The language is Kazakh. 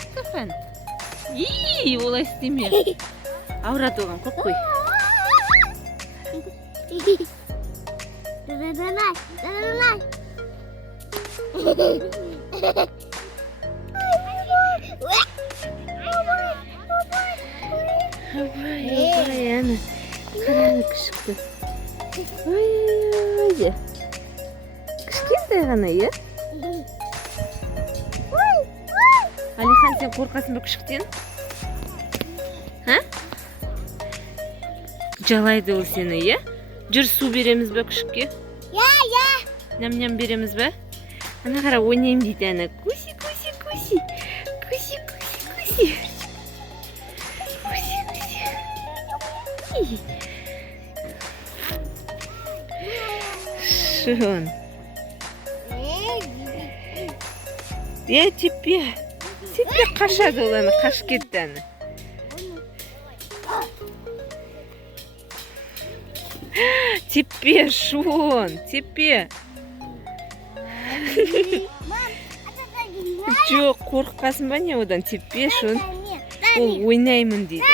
Стефан. Олай істеме. Ауырады оған, көп қой. Абай, әні. Қараны күшікті. Ой. Кішкентай ғана, е? Алихан, сен қорқасың ба күшіктен? Жалайды ол сені, е? Жүр, су береміз ба күшікке? Ням-ням береміз ба? Ана қара, ойнайым дейді әні. Куси. Шон. Тепе. Тепе қашады ол әні, қаш кетті әні. Тепе, Шон, тепе. Жоқ, қорыққасын ба не одан? Тепе, Шон. Ол ойнаймын дейді.